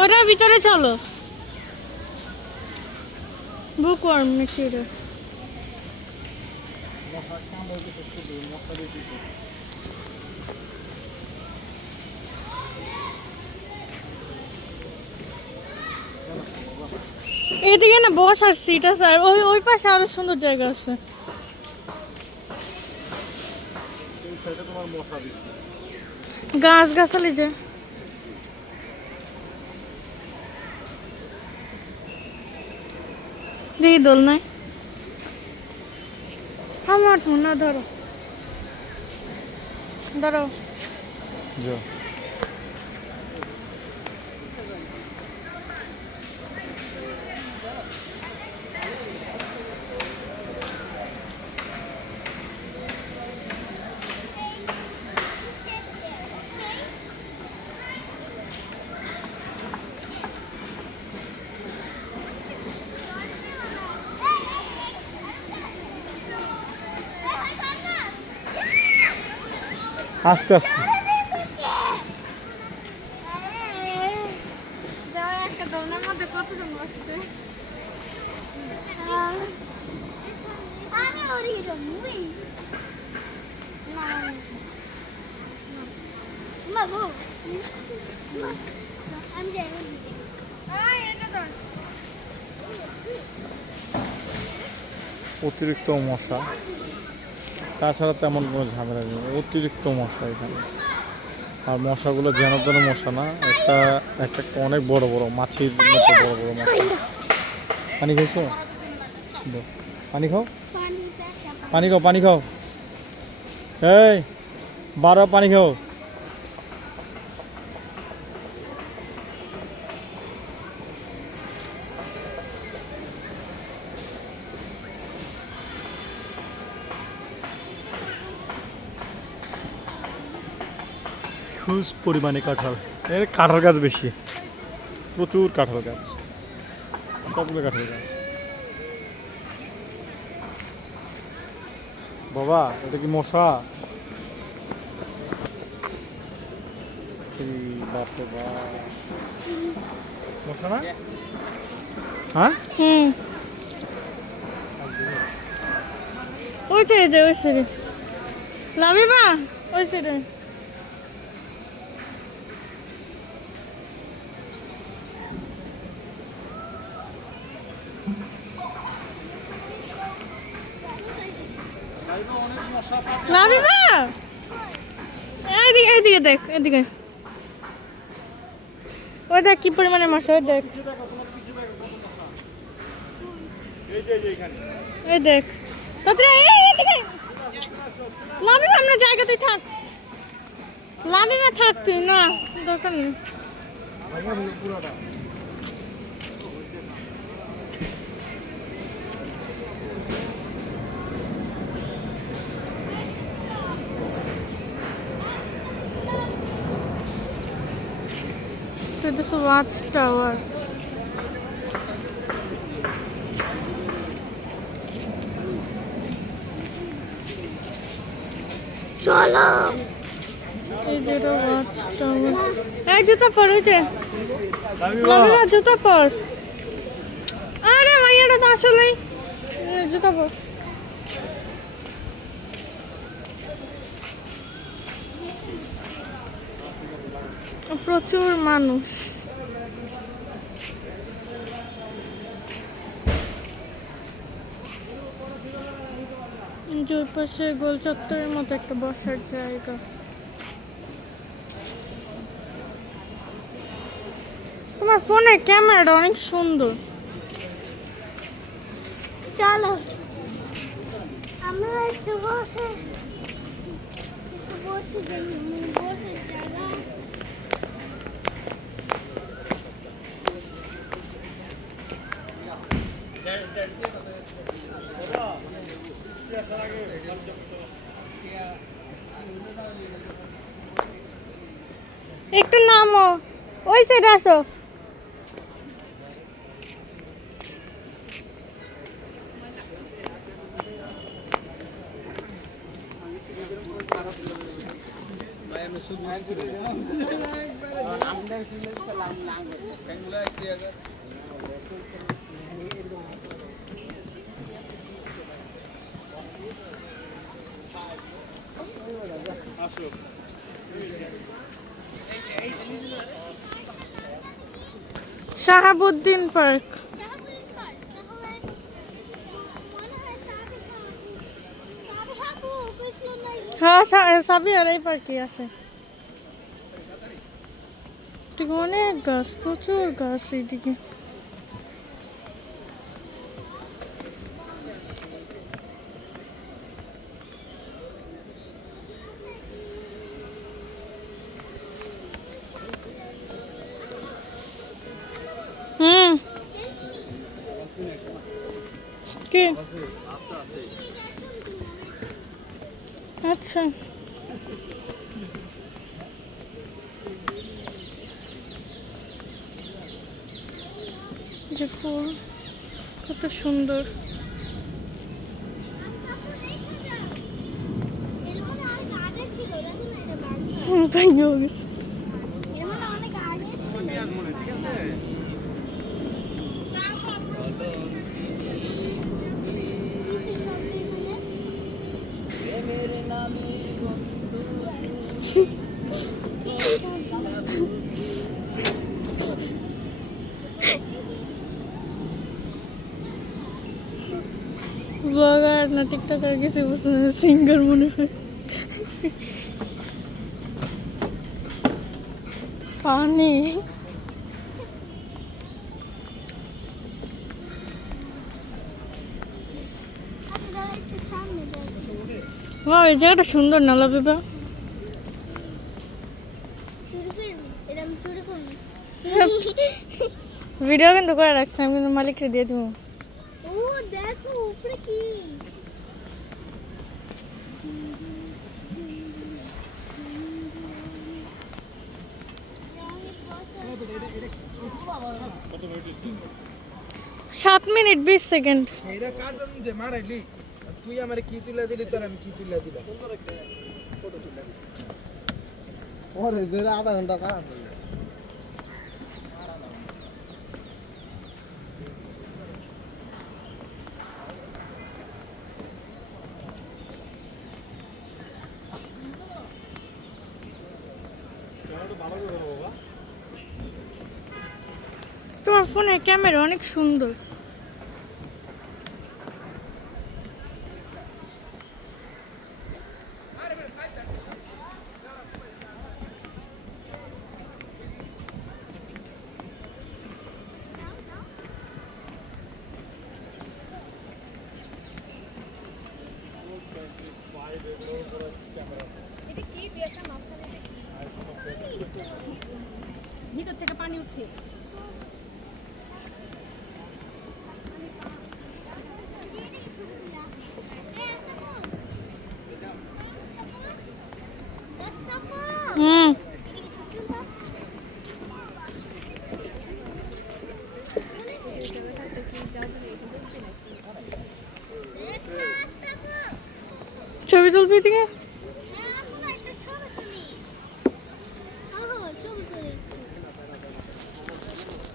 ওরা ভিতরে চলো। বুকওয়ার্ম নাকি এটা? এইদিকে না বসার সিট আছে, আর ওই ওই পাশে আরো সুন্দর জায়গা আছে। গাছ গাছালি যে দেখি দোল নাই আমার না, ধরো ধরো। আস্তে আস্তে একটা দোলনার মধ্যে কতজন বসছে। অতিরিক্ত মশা, তাছাড়া তেমন কোনো ঝামেলা নেই। অতিরিক্ত মশা এখানে, আর মশাগুলো যেন তেন মশা না, একটা একটা অনেক বড় বড় মাছির মতো বড় বড় মশা। পানি খাইছো? পানি খাও, পানি খাও, পানি খাও। এই 12 পানি খাও। হিউজ পরিমাণে কাঁঠাল, এর কাঁঠাল গাছ বেশি, প্রচুর কাঁঠাল গাছ, সবগুলো কাঁঠাল গাছ। বাবা এটা কি মশা? বাপরে বাপ, মশা না? হ্যাঁ ওই সাইডে, ওই সাইডে লাভিবা, ওই সাইডে। লাভিবা এদিকে, এদিকে দেখ, এদিকে ওই দেখ কি পরিমাণে মশা, ওই দেখ, এই দেখ তাড়াতাড়ি, এদিকে লাভিবা। আমরা জায়গা, তুই থাক লাভিবা, থাক তুই, না দরকার নেই। This is a watchtower. চলো, এই যে watchtower। এই জুতা পর, ওই যে লাভিবা জুতা পর। আরে মাইয়াটা তো আসলেই জুতা পর। প্রচুর মানুষ। যে পাশে গোল চত্বরের মতো একটা বসার জায়গা। তোমার ফোনের ক্যামেরাটা অনেক সুন্দর। চলো আমরা একটু বসে একটু নামো, ওই সাইডে আসো। শাহাবুদ্দিন পার্ক। হ্যাঁ সাবি আর এই পার্কে আসে। অনেক গাছ, প্রচুর গাছ এইদিকে। কি আচ্ছা, যে ফুল কত সুন্দর। তাই হয়ে গেছে। ব্লগার না টিকটকার কিছু বুঝতে না, সিঙ্গার মনে হয়। পানি এই জায়গাটা সুন্দর না লাবিবা? ভিডিও কিন্তু করে রাখছি আমি, কিন্তু মালিককে দিয়ে দিব। ও দেখো উপরে কি সাত মিনিট 20 সেকেন্ড। এইটা কাটন যে মারাইলি তুই আমারে কি তুলে দিলি, তোর আমি কি তুলে দিলাম। ফটো তুলে দিছি ওরে যে আধা ঘন্টা কাট তোমার ফোনের ক্যামেরা অনেক সুন্দর। ভিতর থেকে পানি উঠে ছবি তুলবি দিকে।